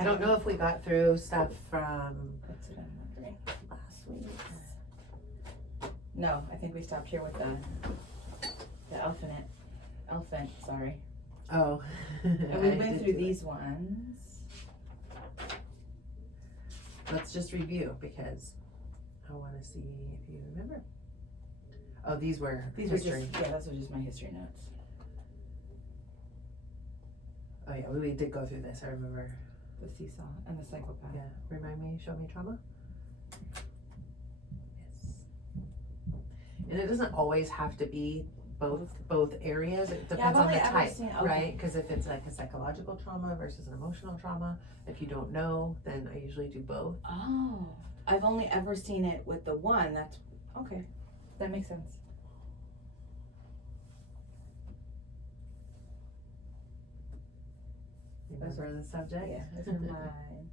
I don't know if we got through stuff from What's it on? last week. No, I think we stopped here with the elephant, sorry. Oh. And we I went did through do these ones. it. Let's just review because I want to see if you remember. Oh, these were history. Those were just my history notes. Oh yeah, we did go through this. I remember. The seesaw and the psychopath. Yeah. Remind me. Show me trauma. Yes. And it doesn't always have to be both areas. It depends on the type, right? Because if it's like a psychological trauma versus an emotional trauma, if you don't know, then I usually do both. Oh, I've only ever seen it with the one. That's okay. That makes sense. You remember the subject? Yeah, those are mine.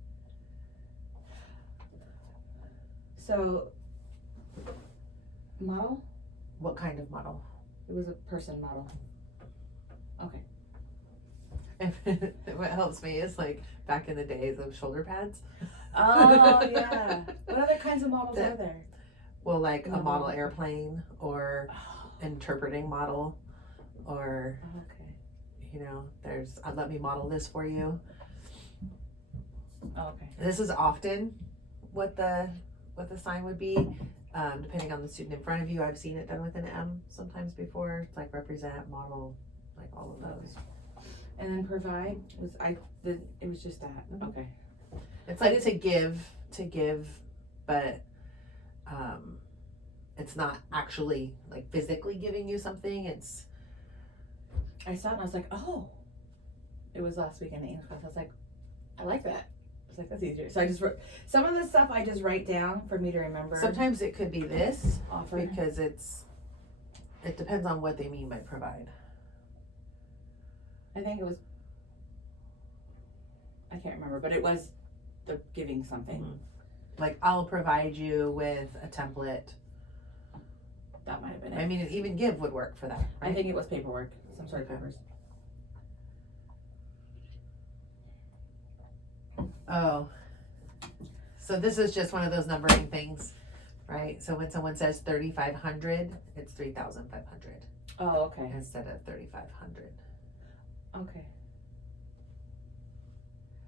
So, model? What kind of model? It was a person model. Okay. What helps me is like back in the days of shoulder pads. Oh, yeah. What other kinds of models are there? Well, like a model airplane or interpreting model or, Okay. you know, there's, let me model this for you. Oh, okay. This is often what the sign would be, depending on the student in front of you. I've seen it done with an M sometimes before. It's like represent, model, like all of those. And then provide was it was just that. Okay. It's like to give, but it's not actually like physically giving you something. It's. I saw it and I was like, oh. It was last week in the English class. I was like, I like that. I was like, that's easier. So I just wrote some of the stuff I just write down for me to remember. Sometimes it could be this Offer. because it depends on what they mean by provide. I think it was. I can't remember, but it was the giving something. Mm-hmm. Like I'll provide you with a template. That might have been it. I mean, even give would work for that, right? I think it was paperwork, some sort of papers. Oh, so this is just one of those numbering things, right? So when someone says 3,500, it's 3,500 Oh, okay. instead of 3,500. Okay.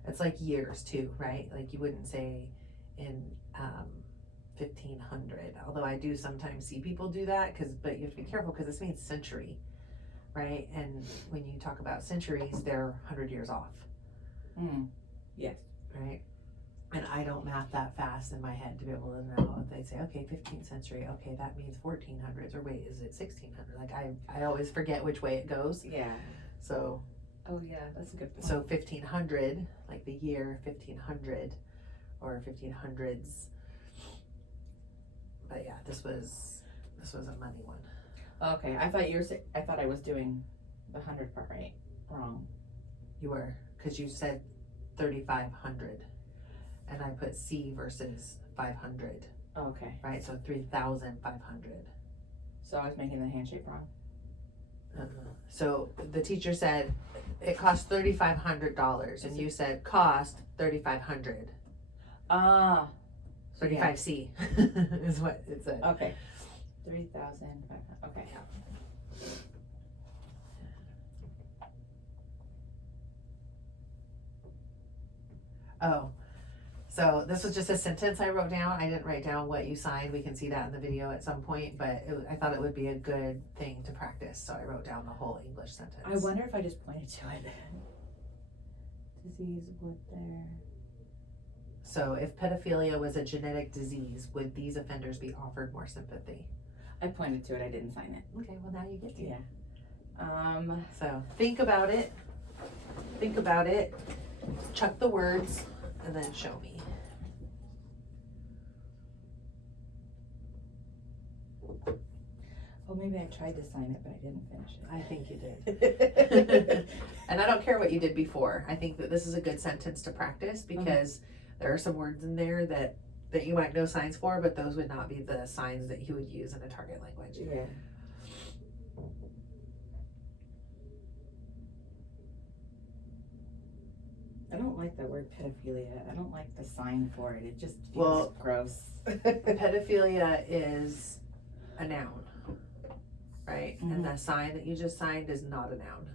It's like years too, right? Like you wouldn't say in 1,500, although I do sometimes see people do that but you have to be careful because this means century, right? And when you talk about centuries, they're 100 years off. Yes. Right? And I don't math that fast in my head to be able to know. If they say, okay, 15th century, okay, that means 1400s, or wait, is it 1600? Like I always forget which way it goes. Yeah. So. Oh yeah, that's a good point. So 1500, like the year 1500, or 1500s. But yeah, this was a money one. Okay, I thought I was doing the 100 part right, wrong. You were, because you said 3,500, and I put C versus 500. Okay. Right, so 3,500. So I was making the hand shape wrong. So the teacher said it cost $3,500, and you said cost 3,500. 35C is what it said. Okay. 3,500. Okay. Oh, so this was just a sentence I wrote down. I didn't write down what you signed. We can see that in the video at some point, but I thought it would be a good thing to practice, so I wrote down the whole English sentence. I wonder if I just pointed to it. Disease would there. So if pedophilia was a genetic disease, would these offenders be offered more sympathy? I pointed to it, I didn't sign it. Okay, well now you get to. Yeah. So think about it. Chuck the words and then show me. Oh, maybe I tried to sign it, but I didn't finish it. I think you did. And I don't care what you did before. I think that this is a good sentence to practice because there are some words in there that you might know signs for, but those would not be the signs that you would use in a target language. Yeah. I don't like the word pedophilia. I don't like the sign for it. It just feels Well, gross. Pedophilia is a noun, right? Mhm. And the sign that you just signed is not a noun.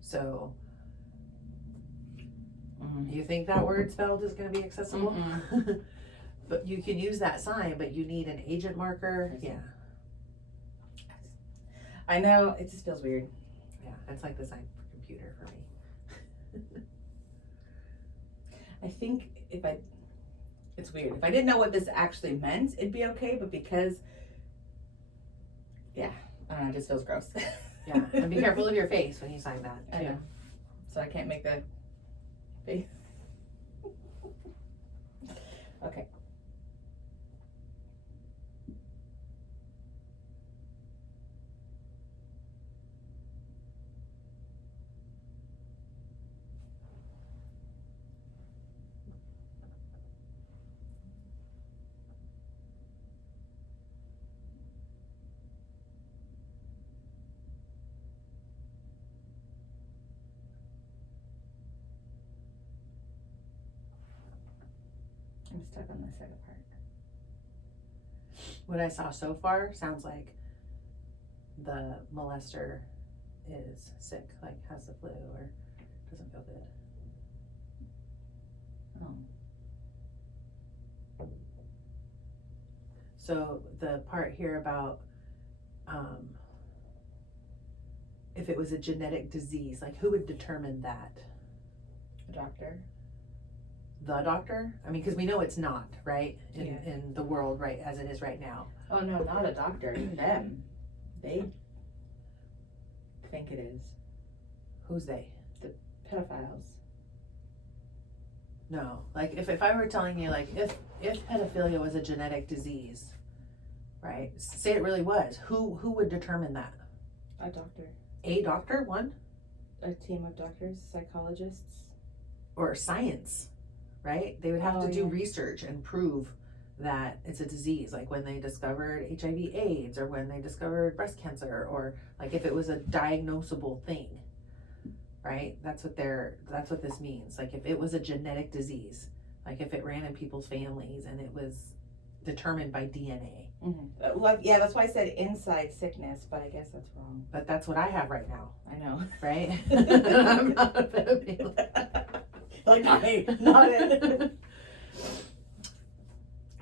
So you think that word spelled is going to be accessible? But you can use that sign, but you need an agent marker. Yeah. I know, it just feels weird. Yeah, it's like the sign for computer for me. I think it's weird. If I didn't know what this actually meant, it'd be okay, but because, I don't know, it just feels gross. Yeah, and be careful of your face when you sign that, too. I know. So I can't make the face. Okay. I'm stuck on the second part. What I saw so far sounds like the molester is sick, like has the flu or doesn't feel good. Oh. So the part here about if it was a genetic disease, like who would determine that? A doctor? The doctor? I mean, because we know it's not, right? Yeah. In the world, right, as it is right now. Oh no, not a doctor. Them. They think it is. Who's they? Pedophiles. No. Like if I were telling you, like, if pedophilia was a genetic disease, right? Say it really was. Who would determine that? A doctor. A doctor, one? A team of doctors, psychologists. Or science, right? They would have to do yeah. research and prove that it's a disease, like when they discovered HIV AIDS or when they discovered breast cancer, or like if it was a diagnosable thing, right? That's what this means. Like if it was a genetic disease, like if it ran in people's families and it was determined by DNA. Mm-hmm. Well, yeah, that's why I said inside sickness, but I guess that's wrong. But that's what I have right now, I know. right? I'm not a pedophile. Like, not it.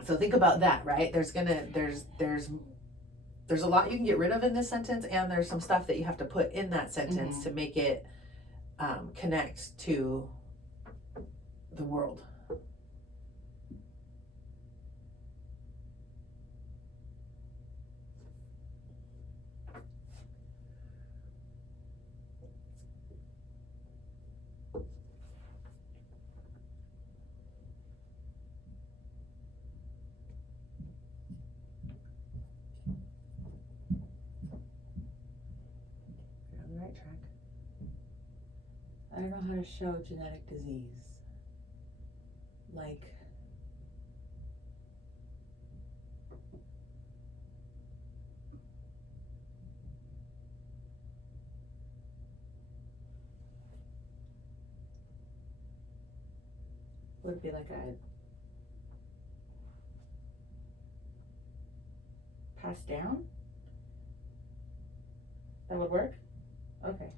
So think about that, right? There's a lot you can get rid of in this sentence, and there's some stuff that you have to put in that sentence to make it connect to the world. You're on the right track. I don't know how to show genetic disease. Like, would it be like a passed down? That would work? Okay.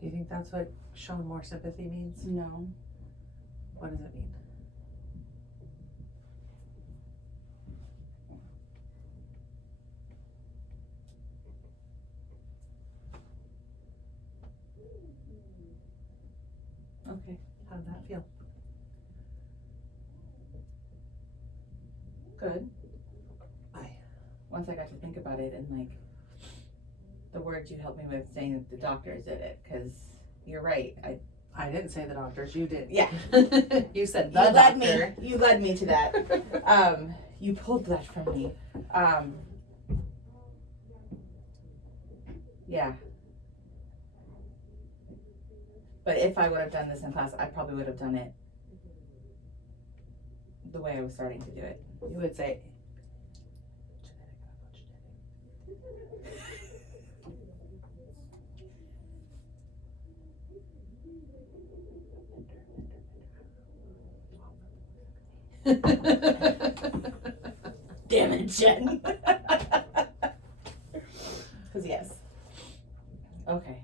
Do you think that's what showing more sympathy means? No. What does it mean? Okay. How did that feel? Good. Aye. Once I got to think about it and like the words you helped me with saying that the doctors did it, because you're right. I didn't say the doctors, you did. Yeah. You said the doctor. You led me to that. You pulled that from me. Yeah. But if I would have done this in class, I probably would have done it the way I was starting to do it. You would say Damn it, Jen. Because yes. Okay.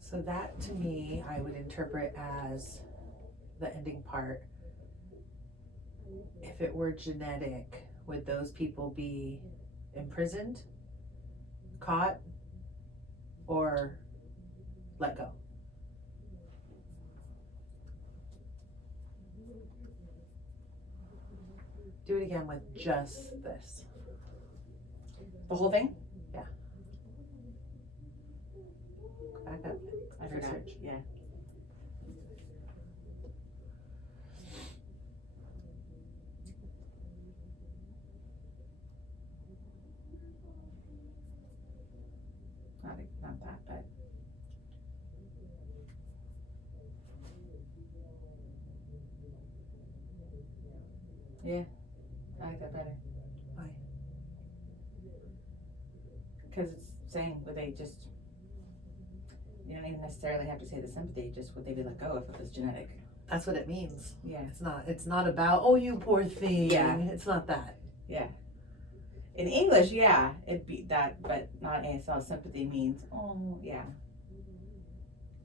So that to me, I would interpret as the ending part. If it were genetic, would those people be imprisoned, caught, or let go? Do it again with just this. The whole thing? Back up. I forgot. Research. Yeah. Not that, but yeah, I like that better. Why? Because it's saying, would they just, you don't even necessarily have to say the sympathy, just would they be let go if it was genetic? That's what it means. Yeah. It's not about, oh, you poor thing. Yeah. It's not that. Yeah. In English, yeah, it'd be that, but not ASL. Sympathy means, oh, yeah.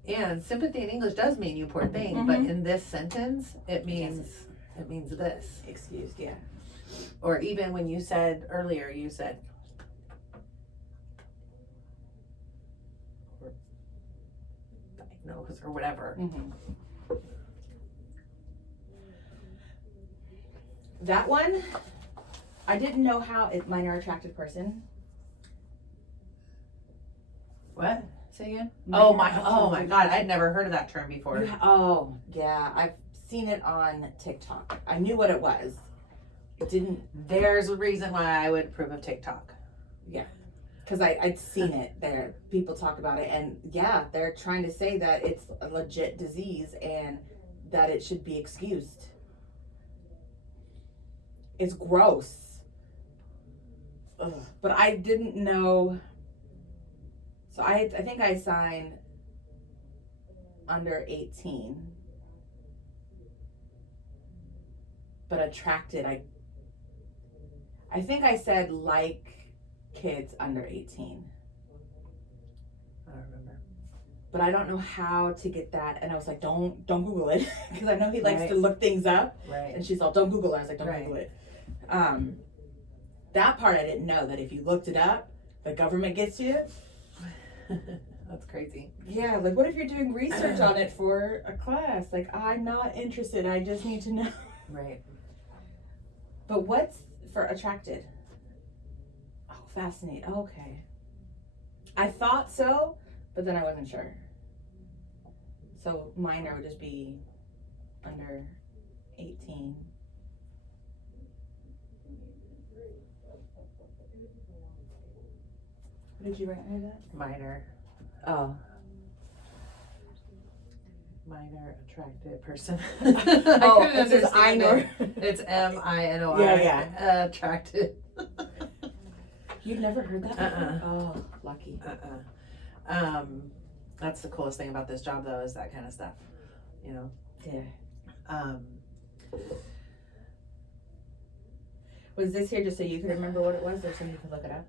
And sympathy in English does mean you poor thing, but in this sentence, it means this. Excused, yeah. Or even when you said earlier, you said or diagnose or whatever. Mm-hmm. That one, I didn't know how it minor attracted person. What? Say again? Minor Oh my attracted God, I'd never heard of that term before. Oh, yeah, I've seen it on TikTok. I knew what it was. It didn't, There's a reason why I would approve of TikTok. because I'd seen it there. People talk about it, and yeah, they're trying to say that it's a legit disease and that it should be excused. It's gross. Ugh. But I didn't know. So I think I signed under 18. But attracted, I think I said like kids under 18. I don't remember. But I don't know how to get that. And I was like, don't Google it. Because I know he likes Right. to look things up. Right. And she's all, don't Google it. I was like, don't Right. Google it. That part I didn't know, that if you looked it up, the government gets you. That's crazy. Yeah, like what if you're doing research on it for a class? Like, I'm not interested. I just need to know. Right. But what's for attracted? Oh, fascinate. Okay. I thought so, but then I wasn't sure. So minor would just be under 18. What did you write under that? Minor. Oh. Minor attracted person. Oh, couldn't it says understand Einor. it. It's MINOR. Yeah. Attracted. You've never heard that before? Uh-uh. Oh, lucky. That's the coolest thing about this job, though, is that kind of stuff. You know. Yeah. Was this here just so you could remember what it was, or so you could look it up?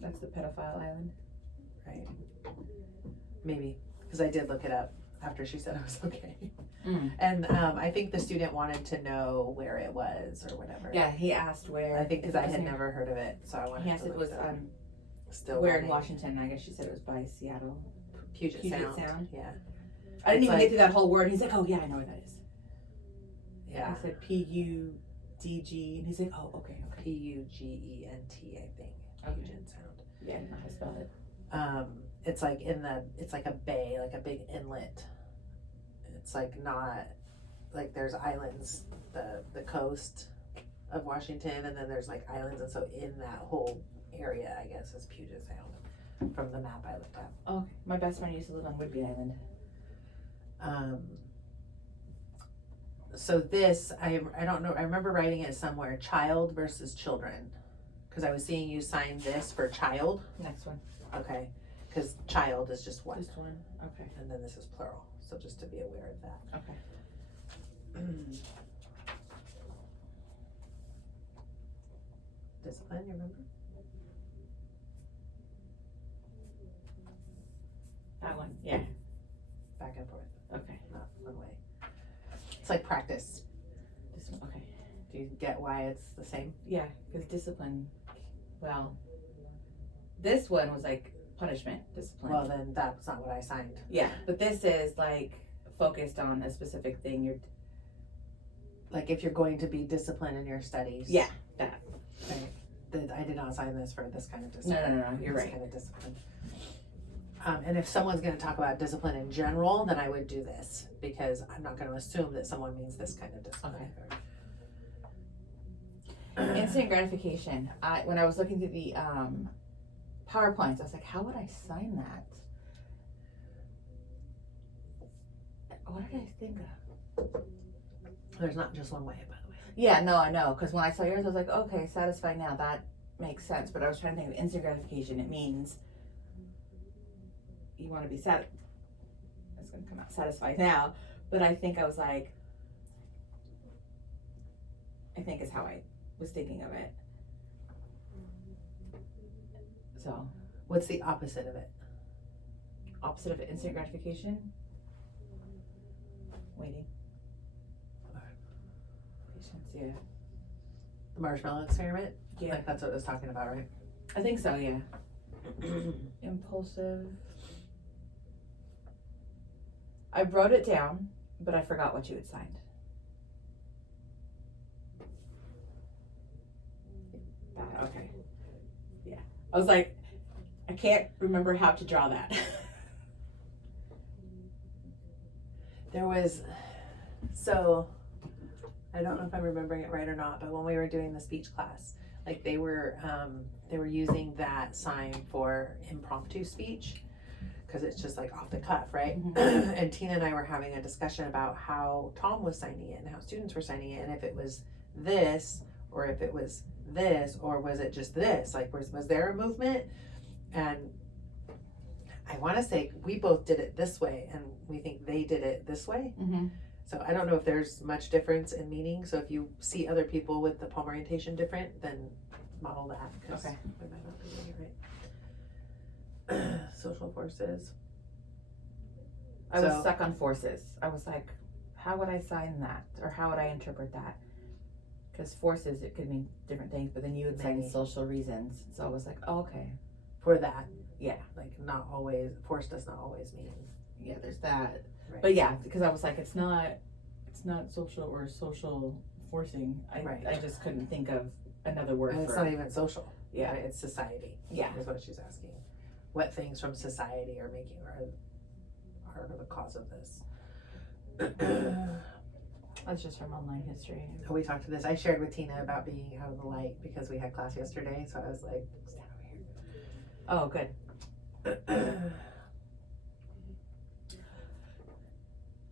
That's the pedophile island. Right. Maybe because I did look it up after she said it was okay. And I think the student wanted to know where it was or whatever. Yeah, he asked where. I think because I had never. never heard of it, so I wanted He asked to if it look was up. Still where in running. Washington. I guess she said it was by Seattle. Puget Sound. Yeah. I didn't It's even like- get through that whole word. He's like, "Oh yeah, I know where that is." Yeah. I said PUGET. DG, and he's like, oh, okay. Pugent, I think. Okay. Puget Sound. Yeah, I don't know how to spell it. It's like it's like a bay, like a big inlet. It's like not, like there's islands, the coast of Washington, and then there's like islands, and so in that whole area, I guess, is Puget Sound from the map I looked at. Okay. My best friend used to live on Whidbey Island. So this, I don't know, I remember writing it somewhere, child versus children, because I was seeing you sign this for child. Next one. Okay, because child is just one, Just one. Okay. and then this is plural, so just to be aware of that. Okay. Discipline, you remember? That one. Yeah. Back and forth, Okay. not one way. It's like practice. This one. Okay. Do you get why it's the same? Yeah, because discipline. Well, this one was like punishment, discipline. Well, then that's not what I signed. Yeah, but this is like focused on a specific thing. You're. Like if you're going to be disciplined in your studies. Yeah, that. Right. I did not sign this for this kind of No, discipline. no. You're This right. kind of discipline. And if someone's going to talk about discipline in general, then I would do this, because I'm not going to assume that someone means this kind of discipline. Instant gratification. When I was looking through the PowerPoints, I was like, how would I sign that? What did I think of? There's not just one way, by the way. Yeah, no, I know. Because when I saw yours, I was like, okay, satisfied now. That makes sense. But I was trying to think of instant gratification. It means you want to be it's going to come out satisfied now. But I think I was like, I think is how I was thinking of it. So, What's the opposite of it? opposite of instant gratification? Waiting. Patience, yeah. The marshmallow experiment? Yeah. Like that's what it was talking about, right? I think so, yeah. Impulsive. I wrote it down, but I forgot what you had signed. That, okay. Yeah. I was like, I can't remember how to draw that. There was, so I don't know if I'm remembering it right or not, but when we were doing the speech class, like they were using that sign for impromptu speech, because it's just like off the cuff, right? Mhm. And Tina and I were having a discussion about how Tom was signing it and how students were signing it, and if it was this or if it was this, or was it just this? Like, was there a movement? And I want to say we both did it this way, and we think they did it this way. Mm-hmm. So I don't know if there's much difference in meaning. So if you see other people with the palm orientation different, then model that, because Okay. we might not be doing it right. Social forces. I was So- stuck on forces. I was like, how would I sign that? Or how would I interpret that? Because forces, it could mean different things, but then you would sign Many. social reasons. So I was like, oh, okay. For that. Yeah. Like not always, force does not always mean. Yeah, there's that. Right. But yeah, because I was like, it's not social or social forcing. Right. I just couldn't think of another word And it's for not even social. Yeah. Right? It's society. Yeah. Is what she's asking. What things from society are making are the cause of this? That's just from online history. We talked to this. I shared with Tina about being out of the light because we had class yesterday. So I was like, stand Oh, good. over here.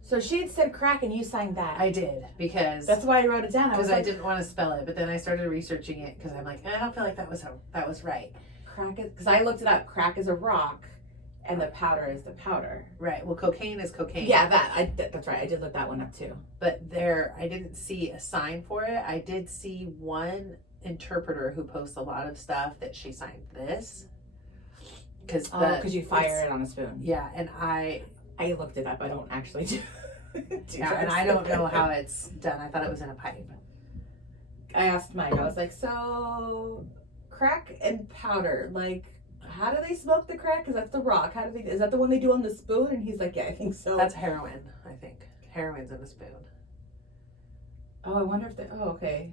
So she had said crack and you signed that. I did because That's why I wrote it down. I was I like, didn't want to spell it, but then I started researching it because I'm like, I don't feel like that was right. crack is, because I looked it up. Crack is a rock and the powder is the powder. Right. Well, cocaine is cocaine. Yeah, that's right. I did look that one up too. But I didn't see a sign for it. I did see one interpreter who posts a lot of stuff that she signed this. Because you fire it on a spoon. Yeah, and I looked it up. I don't actually do. yeah, and I don't know how it's done. I thought it was in a pipe. I asked Mike. I was like, so crack and powder, like, how do they smoke the crack? Because that's the rock. How do they? Is that the one they do on the spoon? And he's like, yeah, I think so. That's heroin, I think. Heroin's in a spoon. Oh, I wonder if they. Oh, okay.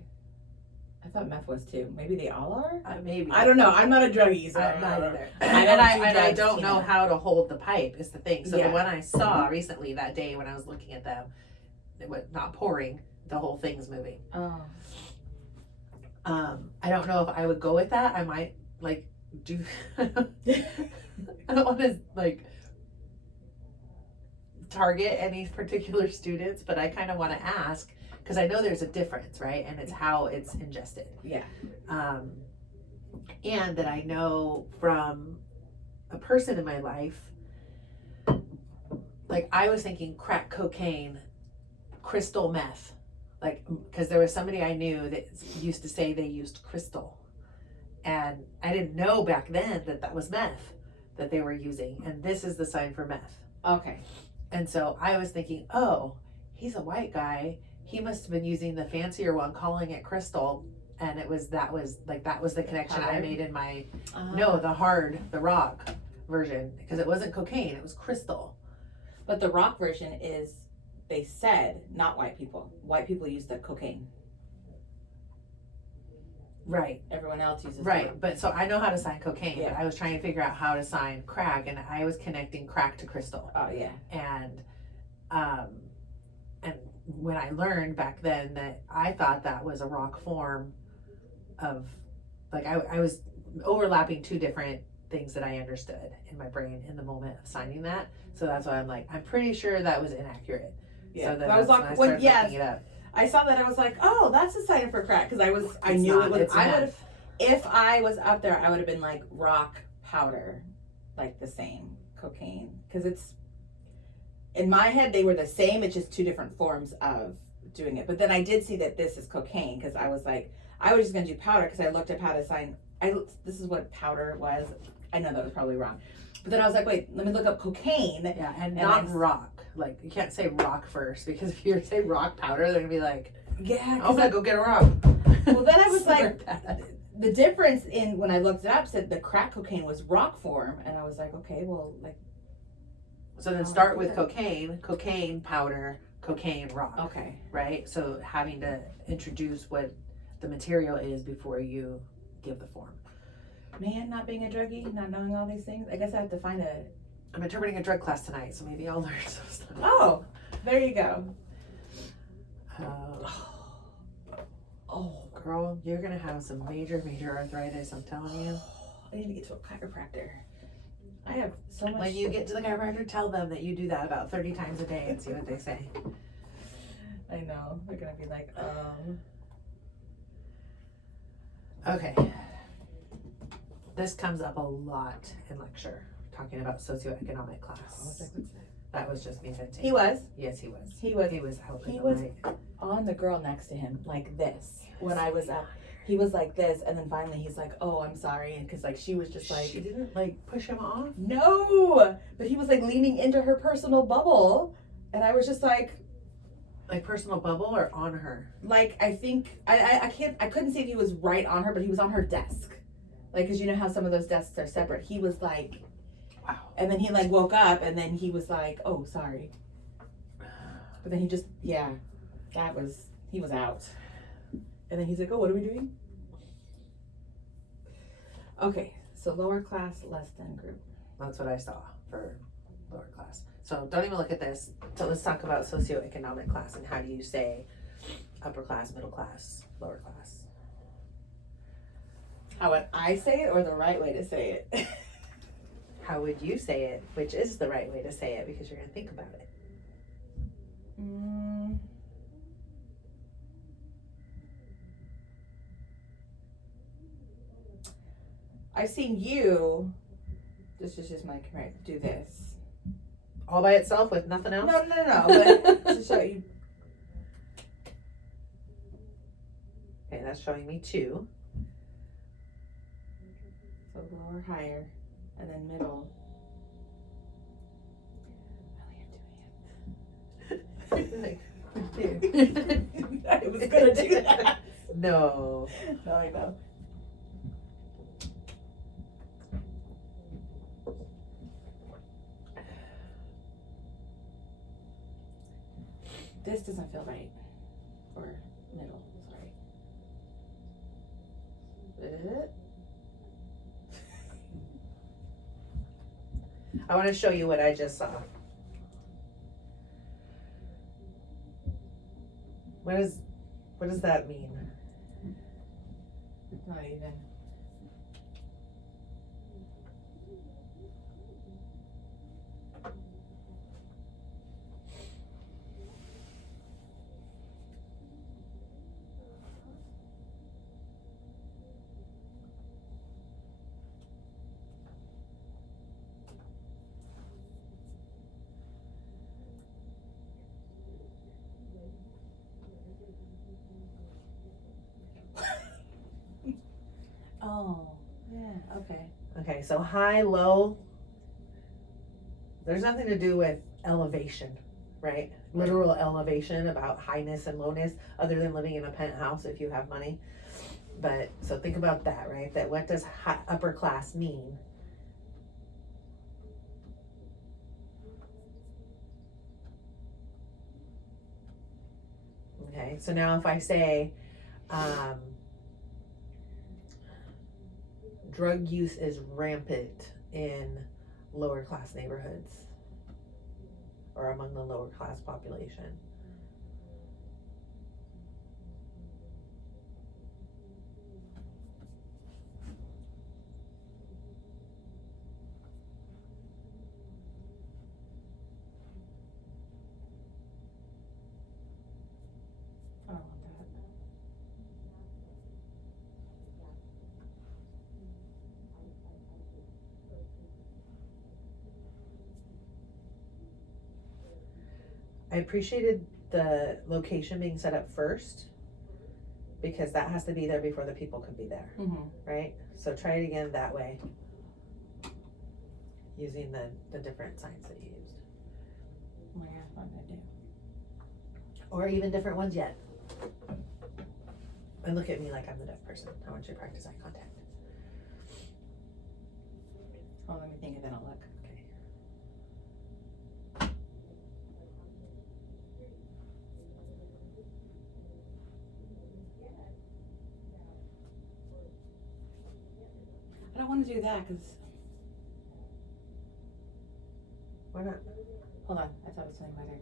I thought meth was too. Maybe they all are? Maybe. I don't know. I'm not a druggie, so I'm not either. I And I drugs, don't know Tina. how to hold the pipe is the thing. So Yeah. the one I saw recently that day when I was looking at them, it was not pouring. The whole thing's moving. Oh. I don't know if I would go with that. I might like do. I don't want to like target any particular students, but I kind of want to ask because I know there's a difference, right? And it's how it's ingested. Yeah. And that I know from a person in my life, like I was thinking crack cocaine, crystal meth, like because there was somebody I knew that used to say they used crystal, and I didn't know back then that that was meth that they were using, and this is the sign for meth. Okay. And so I was thinking, oh, he's a white guy. He must have been using the fancier one, calling it crystal. And that was the connection I made in my, no, the rock version. Because it wasn't cocaine, it was crystal. But the rock version is, they said, not white people. White people use the cocaine. Right. Everyone else uses Right. But so I know how to sign cocaine. Yeah. But I was trying to figure out how to sign crack. And I was connecting crack to crystal. Oh, yeah. And when I learned back then that I thought that was a rock form of, like, I was overlapping two different things that I understood in my brain in the moment of signing that. So that's why I'm like, I'm pretty sure that was inaccurate. Yeah. So then I was when like, I well, started looking it up. I saw that. I was like, oh, that's a sign for crack. Because I It's knew not, it was, it's I would have, meth. if I was up there, I would have been like rock powder, like the same cocaine. Because it's, in my head, they were the same. It's just two different forms of doing it. But then I did see that this is cocaine because I was like, I was just going to do powder because I looked up how to sign. This is what powder was. I know that was probably wrong. But then I was like, wait, let me look up cocaine. Yeah, and not rock. Like, you can't say rock first because if you say rock powder, they're going to be like, Yeah. I'm going to go get a rock. Well, then I was like, Super bad. the difference in when I looked it up said the crack cocaine was rock form. And I was like, okay, well, like. So then start with cocaine powder, cocaine rock. Okay. Right? So having to introduce what the material is before you give the form. Man, not being a druggie, not knowing all these things. I guess I have to find a. I'm interpreting a drug class tonight, so maybe I'll learn some stuff. Oh, there you go. Oh, girl, you're gonna have some major arthritis. I'm telling you. I need to get to a chiropractor. I have so much. When you get to the chiropractor, tell them that you do that about 30 times a day and see what they say. I know they're gonna be like, Okay. This comes up a lot in lecture, talking about socioeconomic class. That was just me venting. He was. Yes, he was. He was. He was helping. He was on the girl next to him like this when I was up. He was like this, and then finally he's like, "Oh, I'm sorry," and because like she was just like, she didn't like push him off. no, but he was like leaning into her personal bubble, and I was just like personal bubble or on her. Like I think I couldn't see if he was right on her, but he was on her desk, like because you know how some of those desks are separate. He was like, wow, and then he like woke up, and then he was like, "Oh, sorry," but then he just he was out. And then he's like, "Oh, what are we doing?" Okay, so lower class, less than group. That's what I saw for lower class. So don't even look at this. So let's talk about socioeconomic class and how do you say upper class, middle class, lower class. How would I say it or the right way to say it? How would you say it? Which is the right way to say it because you're going to think about it. I've seen you, this is just my right, do this. All by itself with nothing else? No, but to show you. Okay, that's showing me 2. So lower, higher, and then middle. I was gonna do that. No. No, I know. This doesn't feel right. Or middle, sorry. I want to show you what I just saw. What does that mean? Not even. Oh, yeah, okay. Okay, so high, low. There's nothing to do with elevation, right? Literal elevation about highness and lowness, other than living in a penthouse if you have money. But so think about that, right? That what does upper class mean? Okay, so now if I say, drug use is rampant in lower class neighborhoods or among the lower class population. I don't want that. I appreciated the location being set up first because that has to be there before the people could be there, Mm-hmm. right? So try it again that way using the different signs that you used. Oh, yeah, what did I do? Or even different ones yet. And look at me like I'm the deaf person. I want you to practice eye contact. Oh, let me think and then I'll look. Okay. I don't want to do that because, Why not? hold on, I thought it was something better.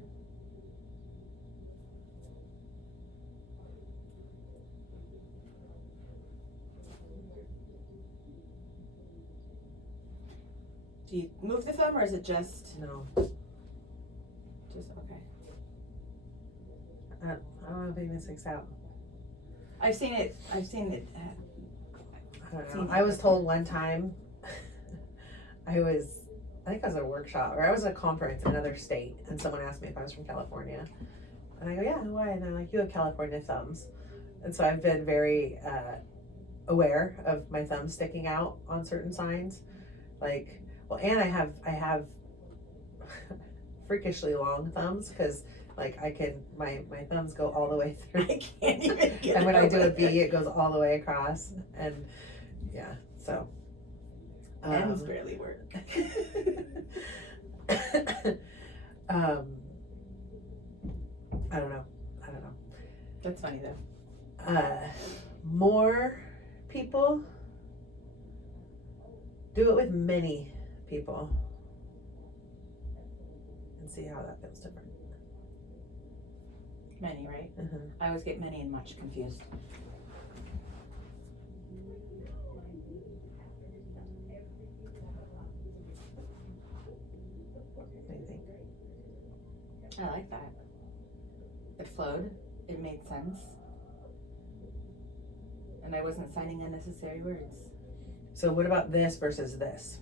Do you move the thumb or is it just, No. okay? I don't know if anything sticks out. I've seen it, I don't know. Seen I was it. told one time, I think I was at a workshop or I was at a conference in another state, and someone asked me if I was from California, and I go, yeah, why? And they're like, you have California thumbs, and so I've been very aware of my thumbs sticking out on certain signs, like, well, and I have freakishly long thumbs because like I can my thumbs go all the way through. I can't even get And when it I do a over. V, it goes all the way across, and yeah, so. Ends barely work. I don't know. That's funny though. More people. Do it with many people. And see how that feels different. Many, right? Mm-hmm. I always get many and much confused. What do you think? I like that. It flowed. It made sense. And I wasn't signing unnecessary words. So what about this versus this?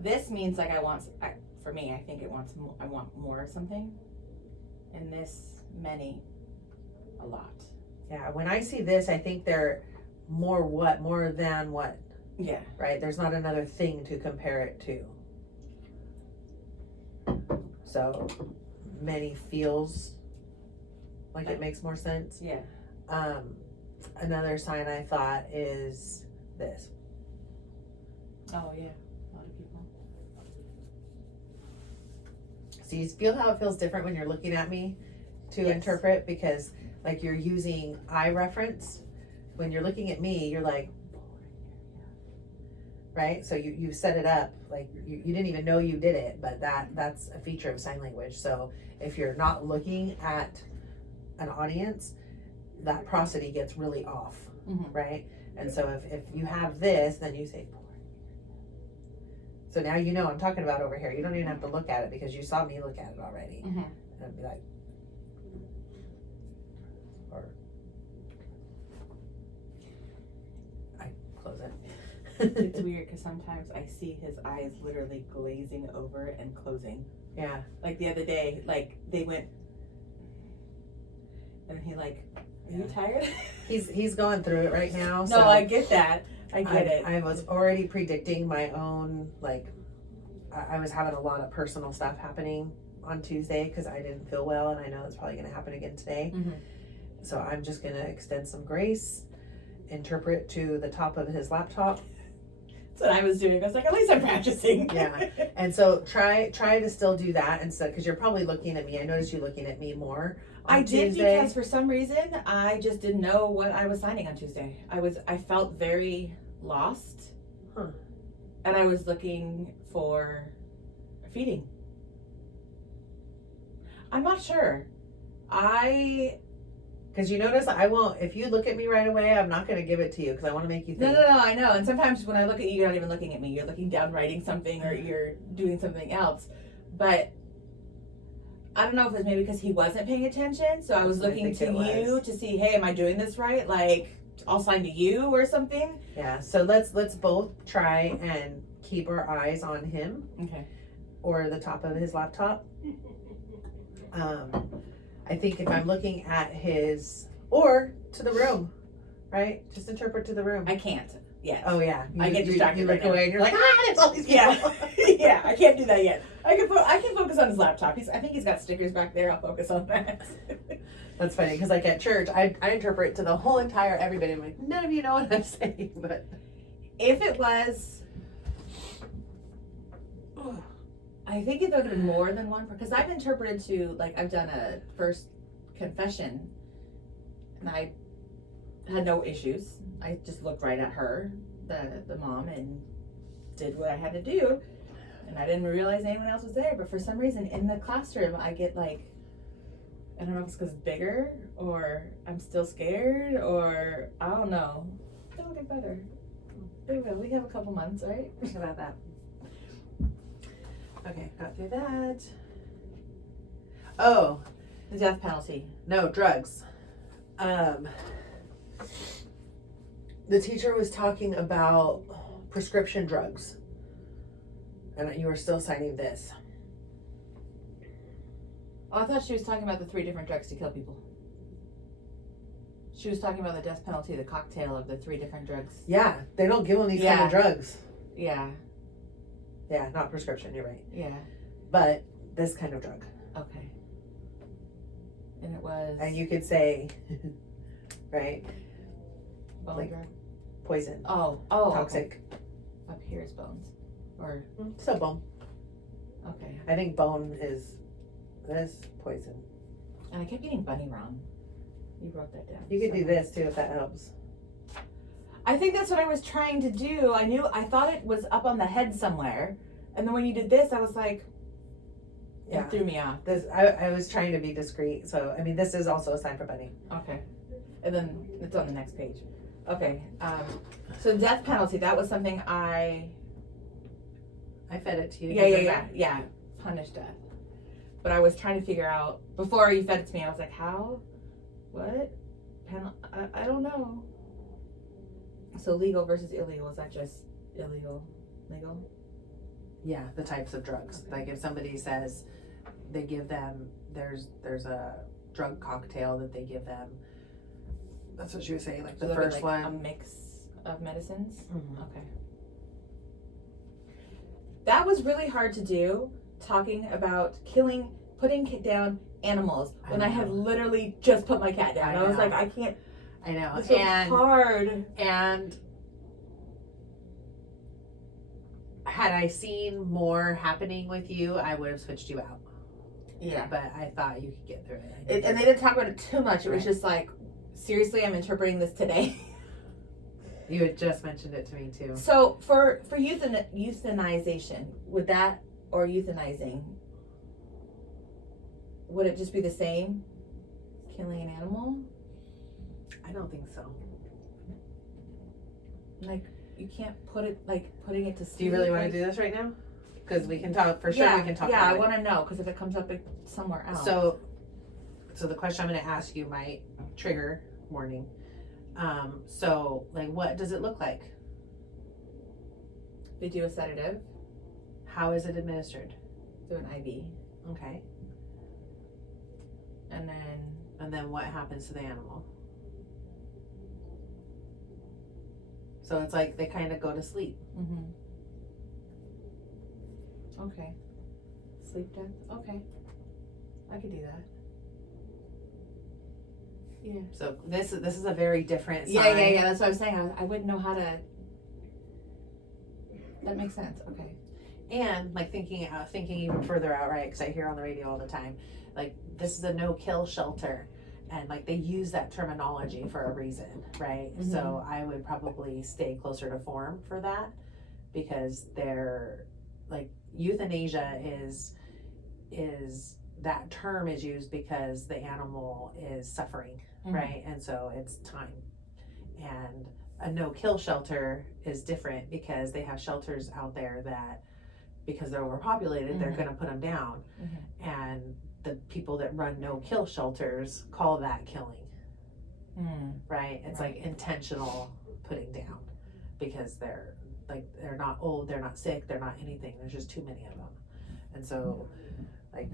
This means like for me, I think it wants I want more of something. And this, many, a lot. Yeah, when I see this, I think they're more than what, Yeah. right? There's not another thing to compare it to. So many feels like it makes more sense. Yeah. Another sign I thought is this. Oh yeah. A lot of people. So you feel how it feels different when you're looking at me to Yes. interpret, because like you're using eye reference. When you're looking at me, you're like, right? So you set it up like you didn't even know you did it, but that's a feature of sign language. So if you're not looking at an audience, that prosody gets really off, right? And so if you have this, then you say pour. So now you know I'm talking about over here. You don't even have to look at it because you saw me look at it already. And I'd be like, or I close it. It's weird because sometimes I see his eyes literally glazing over and closing. Yeah. Like the other day, like they went, and he like, are you tired? He's going through it right now. No, So I get that. I get it. I was already predicting my own, like, I was having a lot of personal stuff happening on Tuesday because I didn't feel well, and I know it's probably going to happen again today. So I'm just going to extend some grace, interpret to the top of his laptop. That's what I was doing. I was like, at least I'm practicing. Yeah. And so try to still do that instead, because you're probably looking at me. I noticed you looking at me more on I did Tuesday. because for some reason I just didn't know what I was signing on Tuesday. I felt very lost. And I was looking for feeding. I'm not sure. Because you notice I won't, if you look at me right away, I'm not going to give it to you because I want to make you think. No, I know. And sometimes when I look at you, you're not even looking at me. You're looking down, writing something, or you're doing something else. But I don't know if it's maybe because he wasn't paying attention. So I was looking to you to see, hey, am I doing this right? Like, I'll sign to you or something. Yeah. So let's both try and keep our eyes on him. Okay. Or the top of his laptop. I think if I'm looking at his, or to the room, right? Just interpret to the room. I can't. Yes. Oh yeah. I get distracted. You look away and you're like, there's all these people. Yeah. Yeah, I can't do that yet. I can focus on his laptop. I think he's got stickers back there. I'll focus on that. That's funny because like at church, I interpret to the whole entire everybody. I'm like, none of you know what I'm saying, but if it was, I think it would have been more than one, because I've interpreted to, like, I've done a first confession and I had no issues. I just looked right at her, the mom, and did what I had to do. And I didn't realize anyone else was there. But for some reason in the classroom, I get like, I don't know if it's because it's bigger or I'm still scared or I don't know. It'll get better. It will. We have a couple months, right? Think about that. Okay, got through that. Oh, The death penalty. no, drugs. The teacher was talking about prescription drugs. And you were still signing this. Oh, I thought she was talking about the 3 different drugs to kill people. She was talking about the death penalty, the cocktail of the 3 different drugs. Yeah, they don't give them these kind of drugs. Yeah. Yeah, not prescription, you're right. Yeah. But this kind of drug. Okay. And it was. And you could say, right? Bone like drug? Poison. Oh. Toxic. Okay. Up here is bones. Or. So bone. Okay. I think bone is this poison. And I kept getting bunny wrong. You wrote that down. You could do this too if that helps. I think that's what I was trying to do. I thought it was up on the head somewhere. And then when you did this, I was like, Yeah. it threw me off. This I was trying to be discreet. So I mean this is also a sign for bunny. Okay. And then it's on the next page. Okay. So death penalty, that was something I fed it to you. Yeah. Punish death. But I was trying to figure out, before you fed it to me, I was like, how? What? I don't know. So legal versus illegal, is that just illegal? Legal? Yeah, the types of drugs. Okay. Like if somebody says they give them, there's a drug cocktail that they give them. That's what she was saying. Like So the that'd be first like one. a mix of medicines? Mhm. Okay. That was really hard to do, talking about putting down animals when I had literally just put my cat down. I was like, I can't. I know. This was hard. And had I seen more happening with you, I would have switched you out. Yeah. But I thought you could get through it. And they didn't talk about it too much. It was Right. just like, seriously, I'm interpreting this today. You had just mentioned it to me too. So for euthanization, would that, or euthanizing, would it just be the same? Killing an animal? I don't think so. Like, you can't put it, like, putting it to sleep. Do you really want like, to do this right now? Because we can talk, for sure yeah, we can talk yeah, about I it. want to know, because if it comes up somewhere else. So the question I'm going to ask you might trigger warning. So, like, what does it look like? They do a sedative, How is it administered? do an IV, Okay. and then And then what happens to the animal? So it's like they kind of go to sleep. Okay. Sleep death? Okay. I could do that. Yeah. So this is a very different sign. Yeah. That's what I was saying. I wouldn't know how to. That makes sense. Okay. And like thinking even further out, right? Because I hear on the radio all the time, like this is a no-kill shelter, and like they use that terminology for a reason, right? Mhm. So I would probably stay closer to form for that, because they're like euthanasia is that term is used because the animal is suffering, Mhm. right? And so it's time. And a no-kill shelter is different because they have shelters out there that, because they're overpopulated, they're Mhm. going to put them down. Mhm. And the people that run no-kill shelters call that killing, right? It's Right. like intentional putting down, because they're not old, they're not sick, they're not anything. There's just too many of them. And so, like,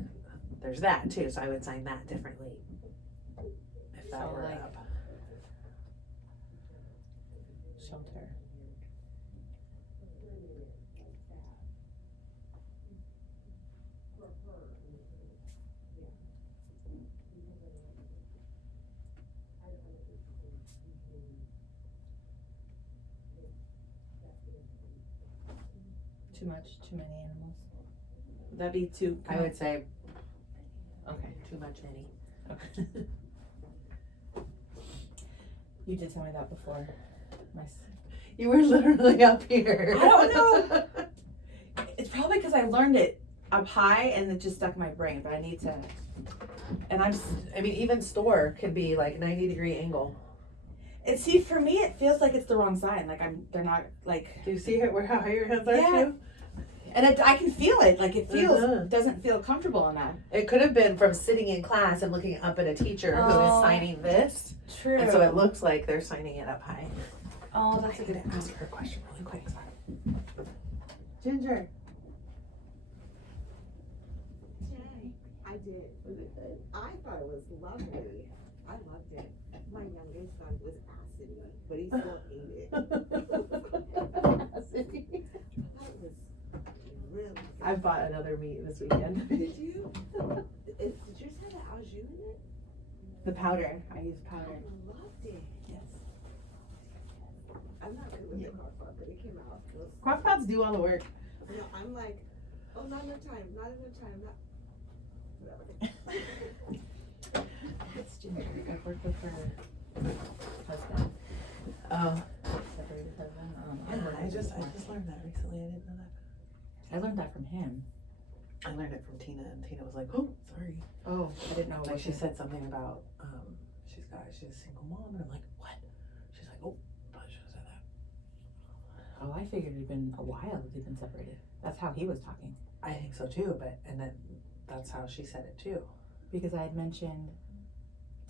there's that too. So I would sign that differently if that So, were like, up. Shelter. Too much, too many animals. Would that be too? I would say Okay. too much any. Okay. You did tell me that before. You were literally up here. I don't know. It's probably because I learned it up high and it just stuck in my brain. But I need to. And I mean, even store could be like 90-degree angle. And see, for me, it feels like it's the wrong side. Like they're not like. Do you see it? How high your hands are too? And I can feel it. Like it feels Uh-huh. doesn't feel comfortable enough. It could have been from sitting in class and looking up at a teacher who is signing this, True. and so it looks like they're signing it up high. Oh, that's a I'm good. gonna ask her a question really quick. Sorry. Ginger. Jay, I did. Was it good? I thought it was lovely. I loved it. My youngest son was acidy, but he still ate it. That was really good. I bought another meat this weekend. Did you? Did yours have the au jus in it? The powder. I use powder. I loved it. Yes. I'm not good with the crock pot, but it came out. It was, Crockpots do all the work. no, I'm like, oh, not enough time, not enough time, not. Whatever. It's Ginger. I've worked with her husband. Oh. Separated husband. Yeah, I just learned that recently. I didn't know that. I learned that from him. I learned it from Tina, and Tina was like, "Oh, sorry." Oh, I didn't know. Like she said something about she's a single mom, and I'm like, "What?" She's like, "Oh, I should have said that." Oh, I figured it'd been a while that they'd been separated. That's how he was talking. I think so too, but and then that's how she said it too. Because I had mentioned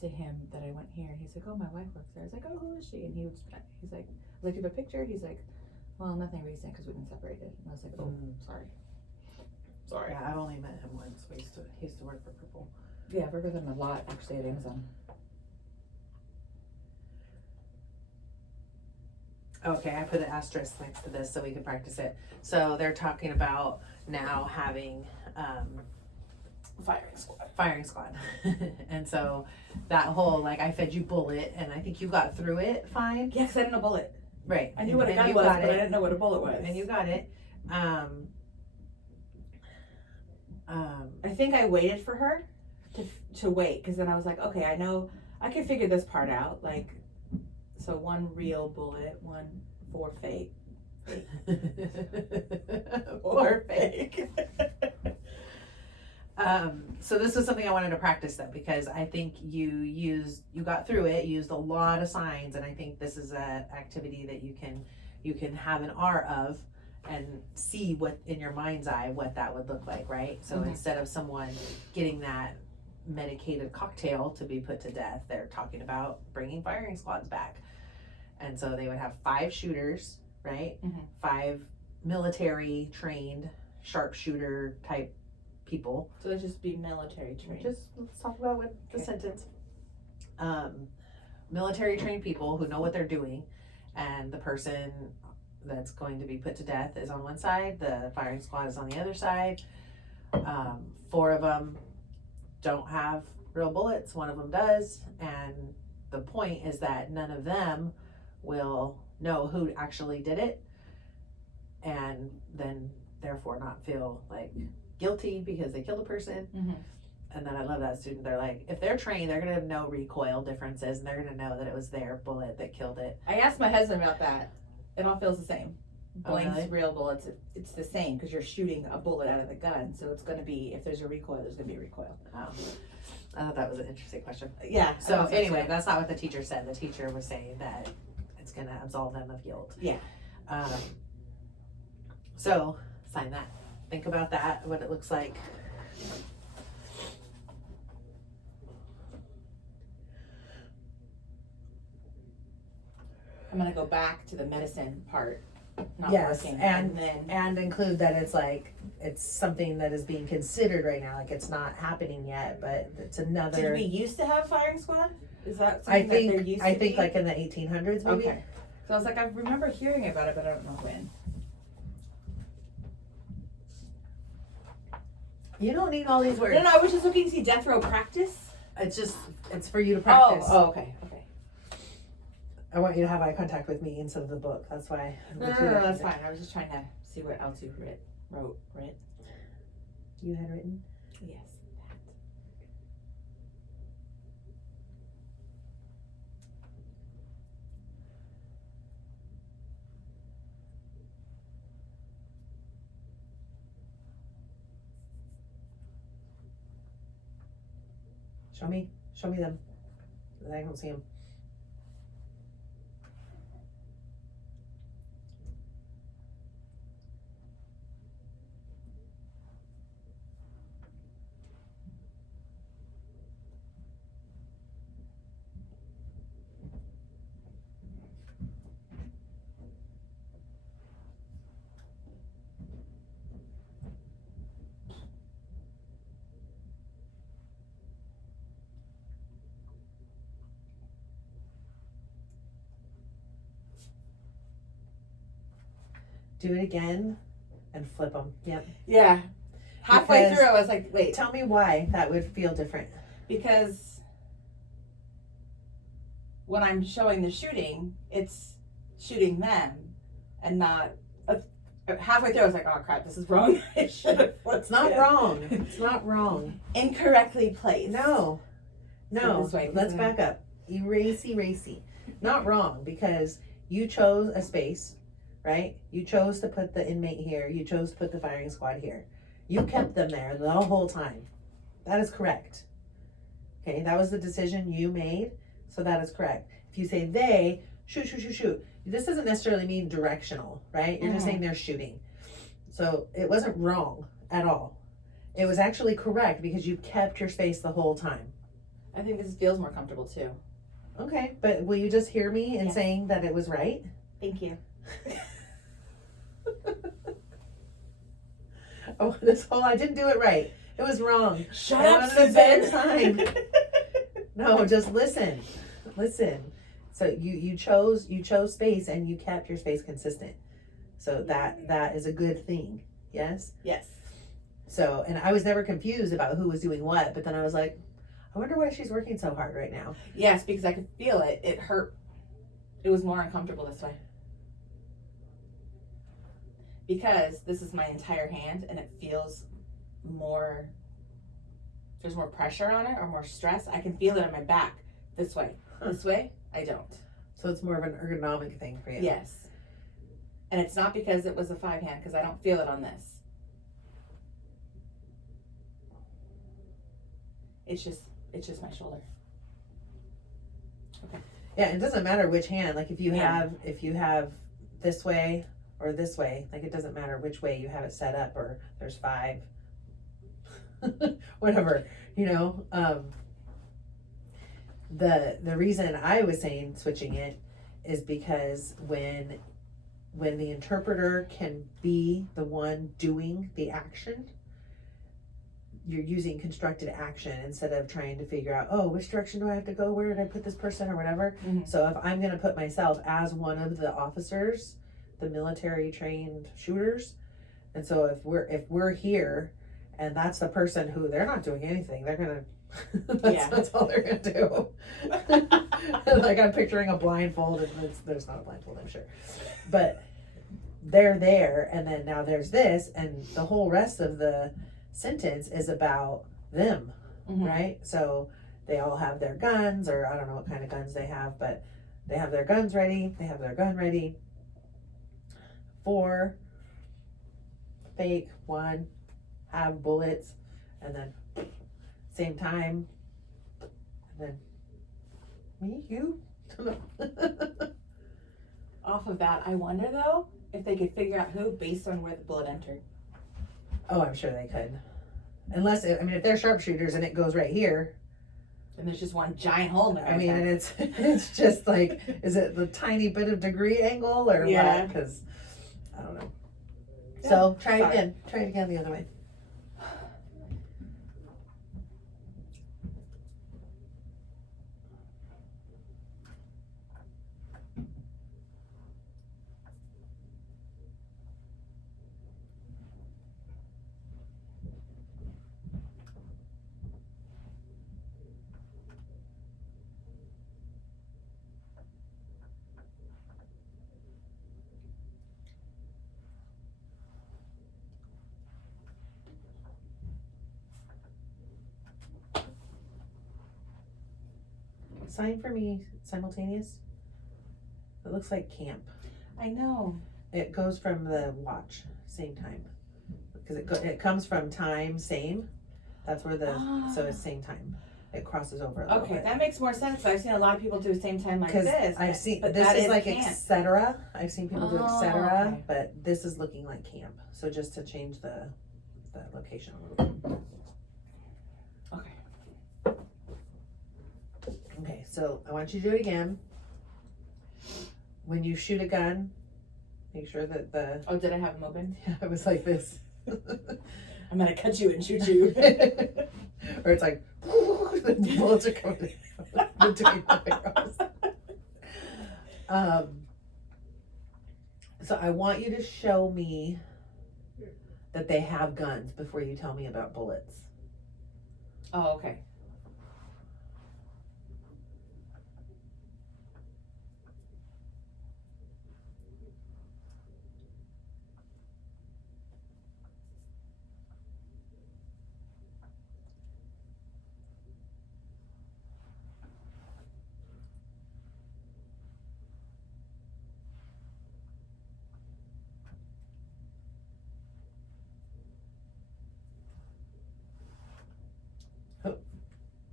to him that I went here. He's like, "Oh, my wife works there." I was like, "Oh, who is she?" And he's like, "Look at the picture." He's like, "Well, nothing recent because we've been separated." And I was like, "Oh, sorry." Sorry. Yeah, I've only met him once. He used to work for Purple. Yeah, I've worked with him a lot actually at Amazon. Okay, I put an asterisk next to this so we can practice it. So they're talking about now having firing squad. And so that whole, like, I fed you bullet and I think you got through it fine. Yeah, because I didn't know bullet. Right. I knew what a And gun you was, got but I it. didn't know what a bullet was. And you got it. I think I waited for her to wait because then I was like, okay, I know I can figure this part out. Like, So 1 real bullet, 4 fake. Or fake. So this was something I wanted to practice though, because I think you got through it, used a lot of signs, and I think this is a activity that you can have an art of and see what in your mind's eye what that would look like, right? So Mhm. instead of someone getting that medicated cocktail to be put to death, they're talking about bringing firing squads back. And so they would have 5 shooters, right? Mhm. 5 military trained sharpshooter type people. So let's just be military trained. Let's talk about what the Okay. sentence. Military trained people who know what they're doing, and the person that's going to be put to death is on one side, the firing squad is on the other side. 4 of them don't have real bullets, 1 of them does, and the point is that none of them will know who actually did it, and then therefore not feel like guilty because they killed a person. Mhm. And then I love that student. They're like, if they're trained, they're gonna know recoil differences, and they're gonna know that it was their bullet that killed it. I asked my husband about that. It all feels the same. Oh, Blank's really? real bullets, it's the same because you're shooting a bullet out of the gun. So it's going to be, if there's a recoil, there's going to be a recoil. Oh, I thought that was an interesting question. Yeah. I So thought anyway, too. that's not what the teacher said. The teacher was saying that it's gonna absolve them of guilt. Yeah. So sign that. Think about that, what it looks like. I'm going to go back to the medicine part. Not Yes, working. and- then, And include that it's like, it's something that is being considered right now, like it's not happening yet, but it's another. did we used to have firing squad? Is that I something that there think, used I to think be? like in the 1800s maybe. Okay. So I was like, I remember hearing about it, but I don't know when. You don't need all these words. No, I was just looking to see death row practice. It's for you to practice. Okay. I want you to have eye contact with me instead of the book. That's why. No, that's fine. I was just trying to see what else you wrote. You had written. Yes. Show me them. I don't see them. Do it again and flip them. Yep. Yeah. Halfway Because- through, I was like, wait, Tell me why that would feel different. because when I'm showing the shooting, it's shooting them and not. Halfway through, I was like, oh crap, this is wrong. I should have flipped It's not it. wrong. It's not wrong. Incorrectly placed. No. No. this way, Let's because back up. Erasy. Not wrong, because you chose a space, right? You chose to put the inmate here. You chose to put the firing squad here. You kept them there the whole time. That is correct. Okay, that was the decision you made, so that is correct. If you say they, shoot. This doesn't necessarily mean directional, right? You're just saying they're shooting. So it wasn't wrong at all. It was actually correct because you kept your space the whole time. I think this feels more comfortable too. Okay, but will you just hear me in Yes. saying that it was right? Thank you. Oh, I didn't do it right. It was wrong. Shut I up, wanted a better Susan. time. No, just listen. So you chose space and you kept your space consistent. So that is a good thing. Yes? Yes. So, and I was never confused about who was doing what, but then I was like, I wonder why she's working so hard right now. Yes, because I could feel it. It hurt. It was more uncomfortable this way. Because this is my entire hand and it feels more, there's more pressure on it or more stress. I can feel it on my back this way. This way, I don't. So it's more of an ergonomic thing for you. Yes. And it's not because it was a 5-hand, because I don't feel it on this. It's just my shoulder. Yeah, it doesn't matter which hand. Like if you Yeah. have this way or this way, like it doesn't matter which way you have it set up, or there's 5, whatever, you know. The reason I was saying switching it is because when the interpreter can be the one doing the action, you're using constructed action instead of trying to figure out, oh, which direction do I have to go? Where did I put this person or whatever? Mhm. So if I'm going to put myself as one of the officers, the military trained shooters, and so if we're here and that's the person who they're not doing anything, they're going to that's all they're going to do. Like I'm picturing a blindfold, and there's not a blindfold, I'm sure. But they're there, and then now there's this, and the whole rest of the sentence is about them, Mhm. right? So they all have their guns, or I don't know what kind of guns they have, but they have their guns ready, they have their gun ready. 4 fake, 1 have bullets, and then same time, and then me, you. Off of that, I wonder though if they could figure out who based on where the bullet entered. Oh, I'm sure they could. Unless, if they're sharpshooters and it goes right here, And there's just one giant hole in the and it's just like, is it the tiny bit of degree angle or Yeah. what? Because I don't know. Yeah, So try it sorry. again. Try it again the other way. Sign for me simultaneous. It looks like camp. I know. It goes from the watch, same time. Because it comes from time, same. That's where so it's same time. It crosses over a little Okay, bit. that makes more sense. I've seen a lot of people do the same time like this. I've seen, but this that is like camp. etc. I've seen people do Oh, etc. okay. But this is looking like camp. So just to change the location a little bit. Okay. Okay, so I want you to do it again. When you shoot a gun, make sure that Oh, did I have them open? it was like this. I'm gonna cut you and shoot you. Or it's like the bullets are coming between the arrows. So I want you to show me that they have guns before you tell me about bullets. Oh, okay.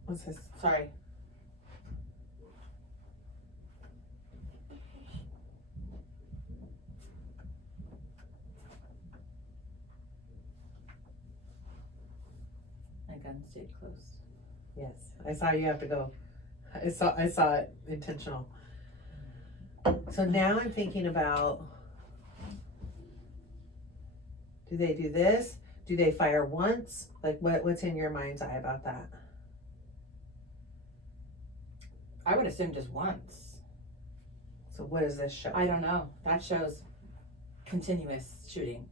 What's this? Sorry. My gun stayed close. Yes, I saw you have to go. I saw it intentional. So now I'm thinking about, do they do this? Do they fire once? Like what's in your mind's eye about that? I would assume just once. So what does this show? I don't know. That shows continuous shooting.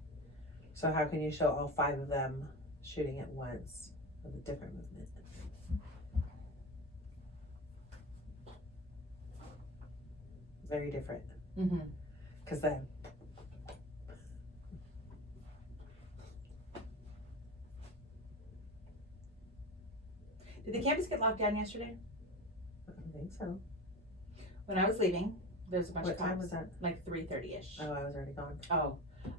So how can you show all 5 of them shooting at once with a different movement? Very different. Mm-hmm. Because then Did the campus get locked down yesterday? I don't think so. When I was leaving, there's a bunch What of cops. time was that? Like 3:30ish. Oh, I was already gone. Oh.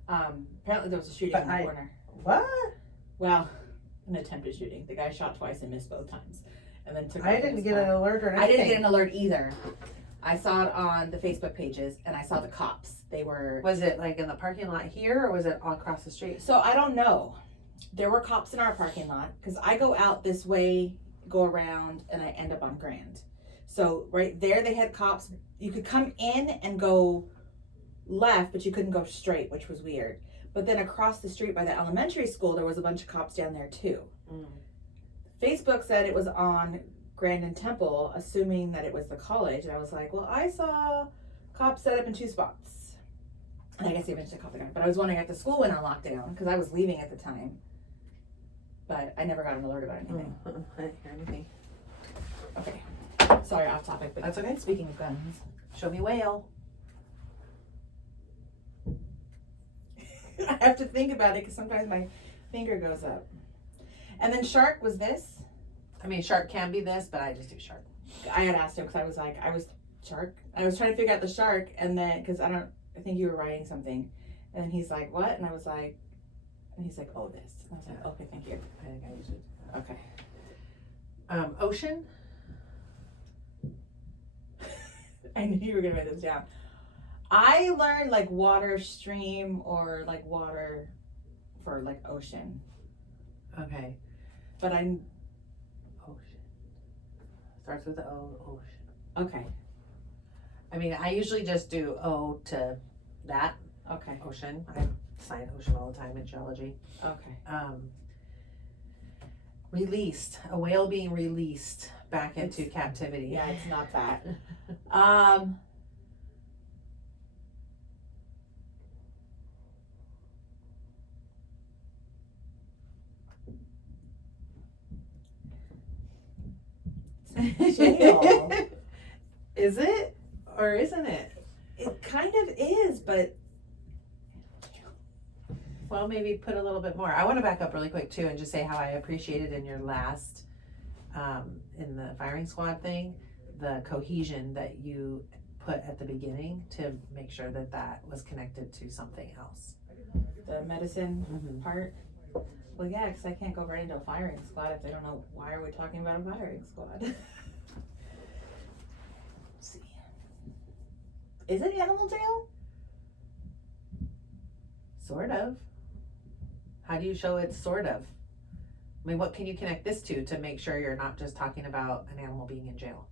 Apparently there was a shooting But in the corner. What? Well, an attempted shooting. The guy shot twice and missed both times. And then took off I in didn't his get car. an alert or anything. I didn't get an alert either. I saw it on the Facebook pages and I saw the cops. They were. Was it like in the parking lot here or was it all across the street? So I don't know. There were cops in our parking lot because I go out this way, go around, and I end up on Grand. So right there they had cops. You could come in and go left, but you couldn't go straight, which was weird. But then across the street by the elementary school, there was a bunch of cops down there too. Mm. Facebook said it was on Grand and Temple, assuming that it was the college. And I was like, well, I saw cops set up in 2 spots. And I guess they eventually caught the guy. But I was wondering if the school went on lockdown because I was leaving at the time. But I never got an alert about anything. I didn't hear anything. Okay. Sorry, off topic. But That's okay. Speaking of guns. Show me whale. I have to think about it because sometimes my finger goes up. And then shark was this. I mean, shark can be this, but I just do shark. I had asked him because I was like, shark. I was trying to figure out the shark, and then because I think you were writing something, and then he's like, what? And I was like, and he's like, oh, this. And I was like, okay, thank you. I think I usually. Okay. Ocean. I knew you were gonna write this down. I learned like water stream or like water for like ocean, Okay. but I'm Ocean. Starts with the O. Ocean. okay. I mean, I usually just do O to that. Okay. Ocean. I sign ocean all the time in geology. Okay. Released. A whale being released back into captivity. Yeah, it's not that. Jail. Is it? Or isn't it? It kind of is, but Well, maybe put a little bit more. I want to back up really quick too and just say how I appreciated in your last, in the firing squad thing, the cohesion that you put at the beginning to make sure that that was connected to something else. the medicine Mm-hmm. part. Well, yeah, because I can't go right into a firing squad if they don't know why are we talking about a firing squad. Let's see. Is it animal jail? Sort of. How do you show it's sort of? I mean, what can you connect this to make sure you're not just talking about an animal being in jail?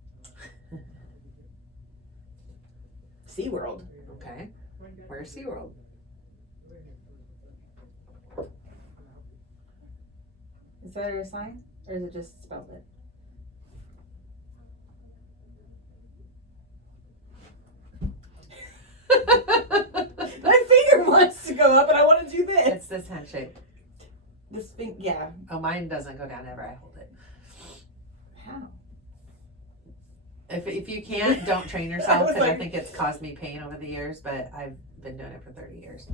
SeaWorld. Okay. Where's SeaWorld? Is that a sign? Or is it just spelled it? My finger wants to go up and I want to do this. It's this handshake. This thing, yeah. Oh, mine doesn't go down ever. I hold it. How? If you can't, don't train yourself was because I like- think it's caused me pain over the years, but I've been doing it for 30 years.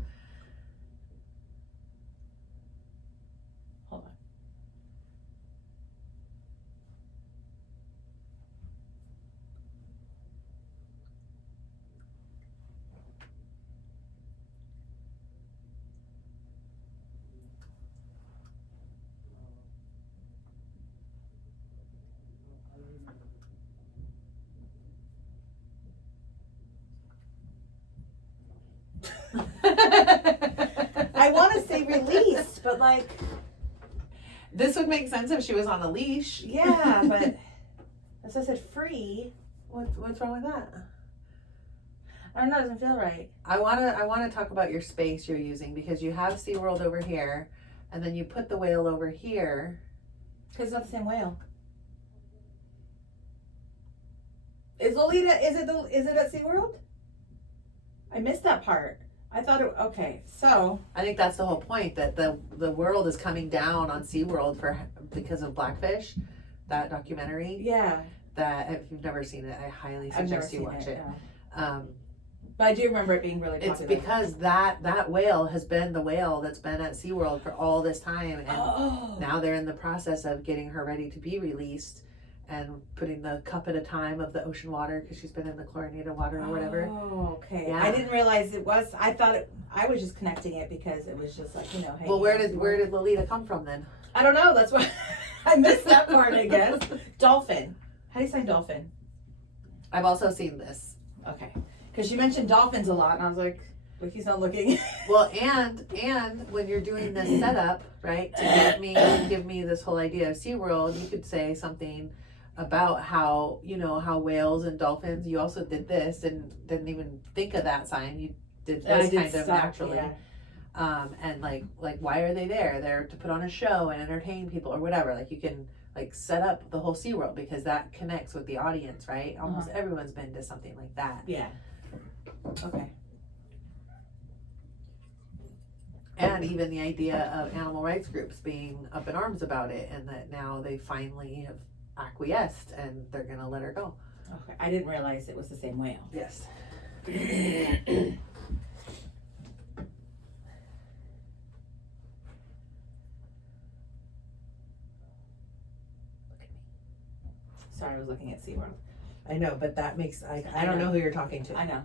Hold on. I want to say released, but like, This would make sense if she was on a leash. yeah, but as I said, free. What's wrong with that? I don't know. It doesn't feel right. I wanna talk about your space you're using because you have SeaWorld over here, and then you put the whale over here. Because it's not the same whale. Is Lolita? Is it at SeaWorld? I missed that part. I thought it. Okay, so I think that's the whole point, that the world is coming down on SeaWorld because of Blackfish, that documentary. yeah, That if you've never seen it, I highly I've never suggest you seen watch it. it. No. But I do remember it being really It's popular. because that whale has been the whale that's been at SeaWorld for all this time, and oh, now they're in the process of getting her ready to be released, and putting the cup at a time of the ocean water because she's been in the chlorinated water or whatever. Oh, okay. Yeah. I didn't realize it was. I thought I was just connecting it because it was just like, hey. Well, where did Lolita come from then? I don't know. That's why I missed that part. I guess dolphin. How do you say dolphin? I've also seen this. Okay, because she mentioned dolphins a lot, and I was like he's not looking. Well, and when you're doing this setup, right, to give me this whole idea of SeaWorld, you could say something about how whales and dolphins. You also did this and didn't even think of that sign. You did this kind of naturally. Yeah. And like why are they there? They're to put on a show and entertain people or whatever. Like you can like set up the whole SeaWorld because that connects with the audience, right? Almost everyone's been to something like that. Yeah. Okay. And even the idea of animal rights groups being up in arms about it, and that now they finally have acquiesced and they're gonna let her go. Okay. I didn't realize it was the same whale. Yes. Sorry, I was looking at SeaWorld. I know, but that makes I don't know who you're talking to. I know.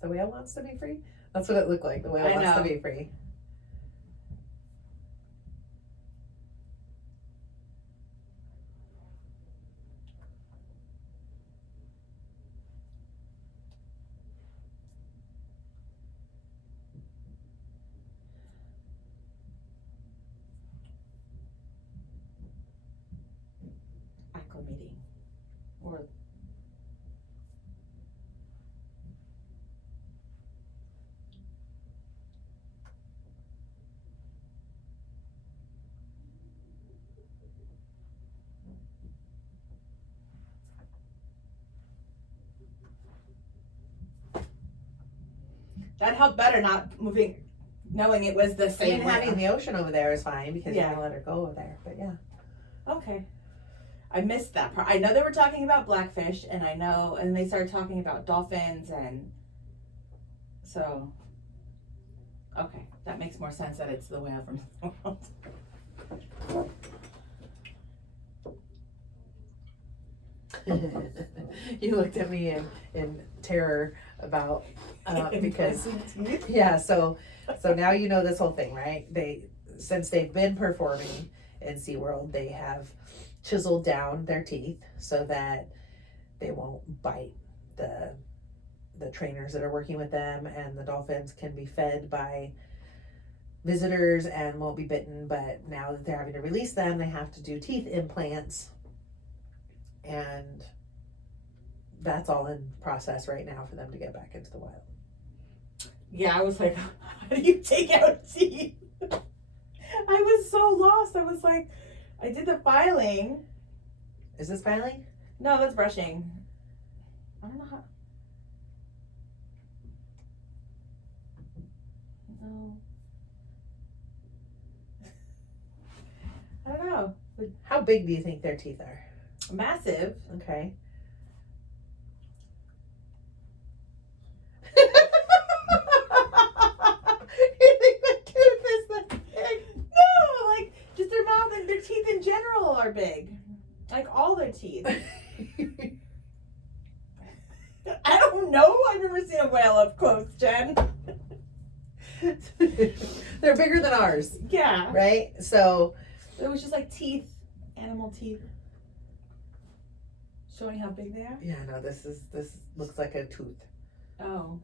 The whale wants to be free? That's what it looked like. The whale I wants to know. be free. Acclimating. Or that helped better not moving, knowing it was the same. And having the ocean over there is fine because Yeah. you're gonna let her go over there. But yeah. Okay. I missed that part. I know they were talking about blackfish, and I know, and they started talking about dolphins, and so. Okay, that makes more sense that it's the whale from You looked at me in terror about because yeah, so now you know this whole thing, right? Since they've been performing in SeaWorld, they have chiseled down their teeth so that they won't bite the trainers that are working with them, and the dolphins can be fed by visitors and won't be bitten. But now that they're having to release them, they have to do teeth implants, and that's all in process right now for them to get back into the wild. Yeah, I was like, how do you take out teeth? I was so lost. I was like, I did the filing. Is this filing? No, that's brushing. I don't know how. No. I don't know. How big do you think their teeth are? Massive. Okay. You think the tooth is that big? No, like just their mouth and their teeth in general are big. Like all their teeth. I don't know. I've never seen a whale up close, Jen. They're bigger than ours, Yeah. right? So It was just like teeth, animal teeth. Showing how big they are? yeah, no, this looks like a tooth. Oh.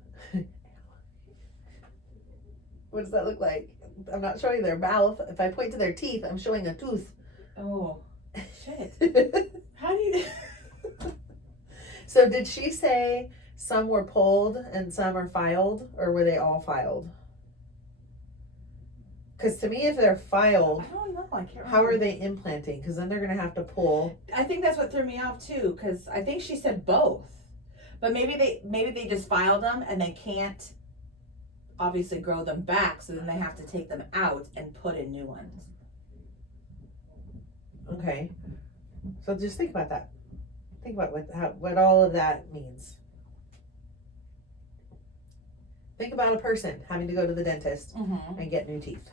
What does that look like? I'm not showing their mouth. If I point to their teeth, I'm showing a tooth. Oh. Shit. How do you... So did she say some were pulled and some are filed, or were they all filed? Because to me, if they're filed, I don't know. I can't remember. how are they implanting? Because then they're going to have to pull. I think that's what threw me off too, because I think she said both. But maybe they just filed them and they can't obviously grow them back, so then they have to take them out and put in new ones. Okay. So just think about that. Think about what all of that means. Think about a person having to go to the dentist Mm-hmm. and get new teeth.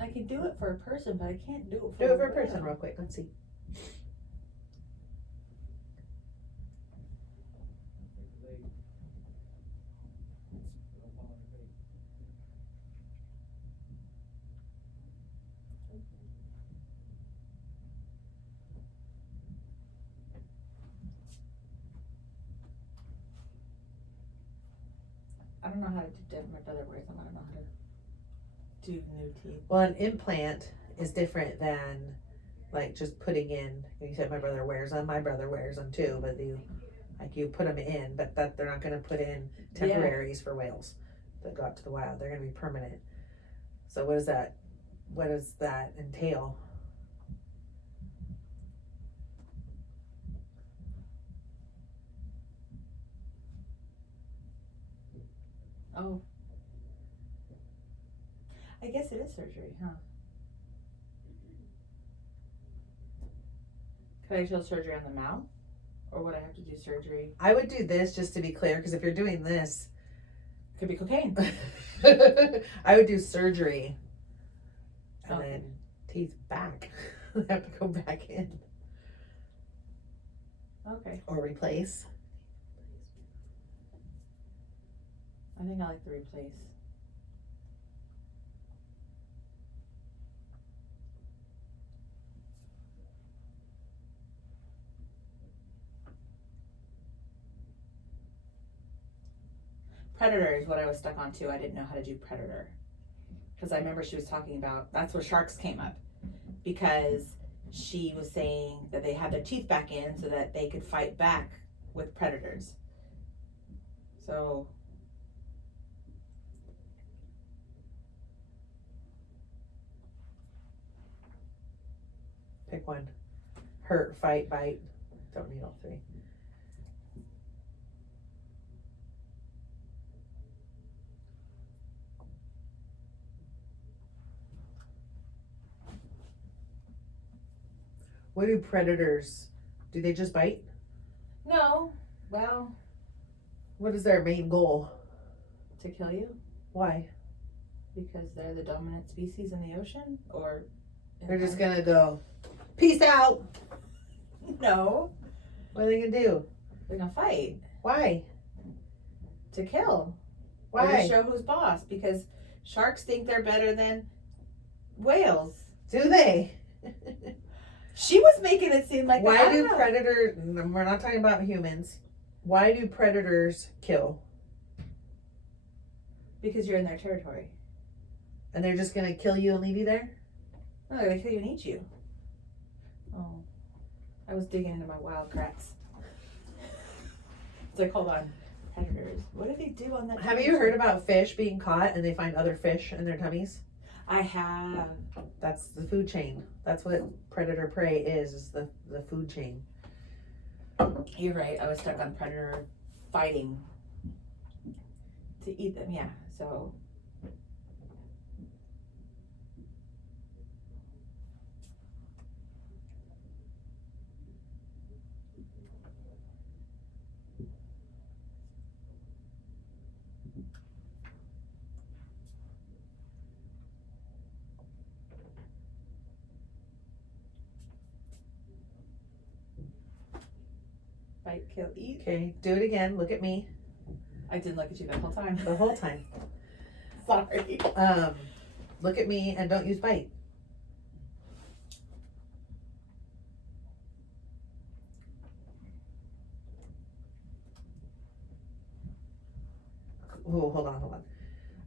I can do it for a person, but I can't do it for Do it for a whale. person real quick. Let's see. I don't know how to do different. My brother wears them. I don't know how to do new teeth. Well, an implant is different than like just putting in. You said my brother wears them. My brother wears them too, but you put them in, but that they're not going to put in temporaries for whales that go out to the wild. They're going to be permanent. So what does that entail? Oh. I guess it is surgery, huh? Could I show surgery on the mouth? Or would I have to do surgery? I would do this just to be clear, because if you're doing this, Could be cocaine. I would do surgery and Okay. then teeth back. They have to go back in Okay. or replace. I think I like the replace. Predator is what I was stuck on too. I didn't know how to do predator. Because I remember she was talking about, that's where sharks came up. Because she was saying that they had their teeth back in so that they could fight back with predators. So, Pick one. Hurt, fight, bite. Don't need all three. What do predators do? They just bite? no. Well, What is their main goal? to kill you? Why? Because they're the dominant species in the ocean? Or. They're just gonna go, peace out. No. What are they gonna do? They're gonna fight. Why? To kill. Or to Why? show who's boss. Because sharks think they're better than whales. Do they? She was making it seem like Why I do don't know. predators, we're not talking about humans, why do predators kill? Because you're in their territory. And they're just gonna kill you and leave you there? No, they're gonna kill you and eat you. Oh. I was digging into my wild cracks. It's like, hold on. Predators. What do they do on that? Have you heard about fish being caught and they find other fish in their tummies? I have. That's the food chain. That's what predator prey is the food chain. You're right. I was stuck on predator fighting to eat them. Yeah. So. Fight, kill, eat. Okay, do it again. Look at me I didn't look at you the whole time. the whole time. Sorry. Look at me and don't use bite. Oh, hold on.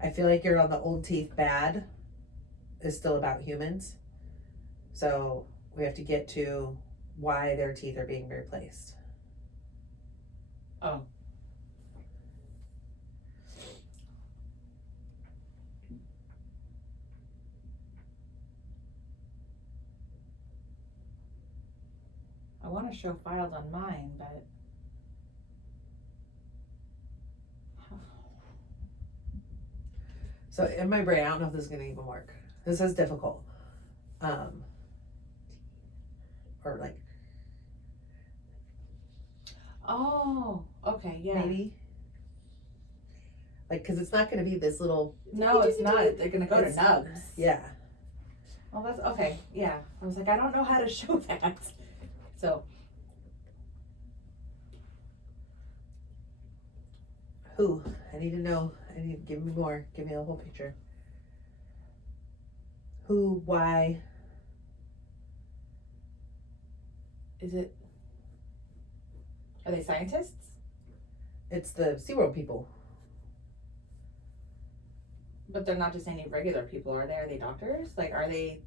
I feel like you're on the old teeth bad is still about humans. So we have to get to why their teeth are being replaced. Oh. I want to show files on mine, but So in my brain, I don't know if this is gonna even work. This is difficult. Or like Oh, okay, yeah. maybe. Like, cause it's not gonna be this little, No, it's not. They're gonna go to It's- nubs. yeah. Oh, that's okay. Yeah. I was like, I don't know how to show that. So, Who? I need to know. I need, give me more. Give me a whole picture. Who, why, is it? Are they scientists? it's the SeaWorld people. But they're not just any regular people, are they? Are they doctors? Like, are they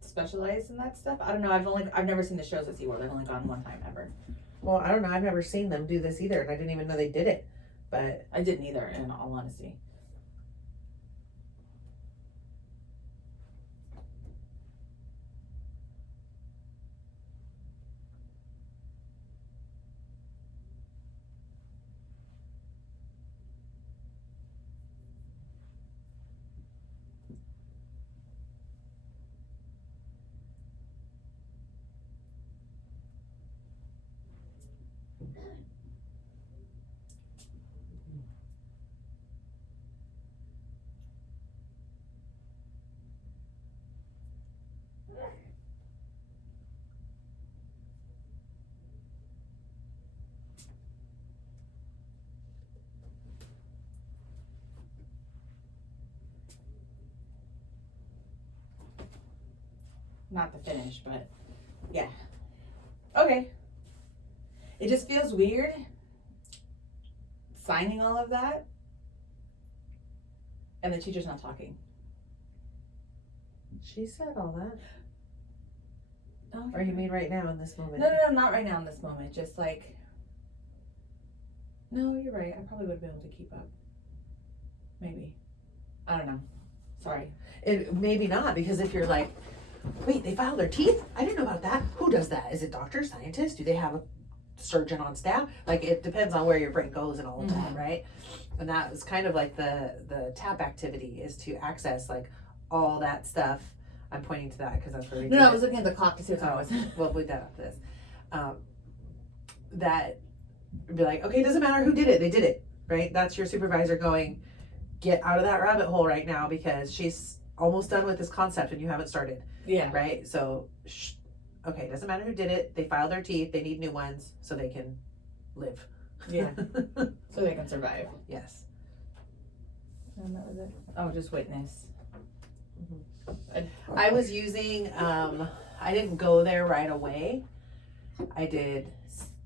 specialized in that stuff? I don't know. I've never seen the shows at SeaWorld. I've only gone one time ever. Well, I don't know. I've never seen them do this either, and I didn't even know they did it. But I didn't either, in all honesty. Not the finish, but yeah. Okay. It just feels weird signing all of that and the teacher's not talking. she said all that. Oh, Or you mean right now in this moment? No, not right now in this moment. Just like, no, you're right. I probably would have been able to keep up. Maybe. I don't know. Sorry. It maybe not, because if you're like, wait, they filed their teeth? I didn't know about that. Who does that? Is it doctors, scientists? Do they have a surgeon on staff? Like, it depends on where your brain goes and all of that, right? And that was kind of like the tap activity, is to access like all that stuff. I'm pointing to that because that's where we No, did I it. was looking at the clock to see what time it was. We'll leave that up to this. That would be like, okay, it doesn't matter who did it, they did it, right? That's your supervisor going, get out of that rabbit hole right now, because she's almost done with this concept and you haven't started, Yeah. right? So, okay, doesn't matter who did it, they filed their teeth, they need new ones so they can live. Yeah. So they can survive. Yes. And that was it. Oh, just witness. I was using, I didn't go there right away. I did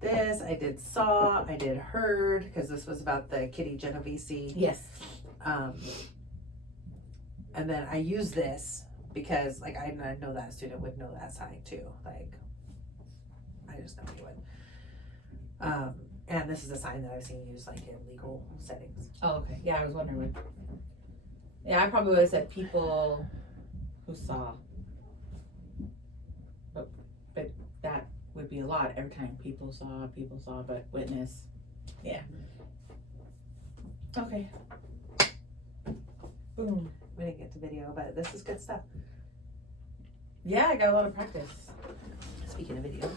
this, I did saw, I did heard, because this was about the Kitty Genovese. Yes. And then I use this because, like, I know that student would know that sign too. Like, I just know he would. And this is a sign that I've seen used like in legal settings. Oh, okay. Yeah, I was wondering what. Yeah, I probably would have said people who saw. But that would be a lot every time. People saw, but witness. Yeah. Okay. Boom. We didn't get to video, but this is good stuff. Yeah, I got a lot of practice. Speaking of video.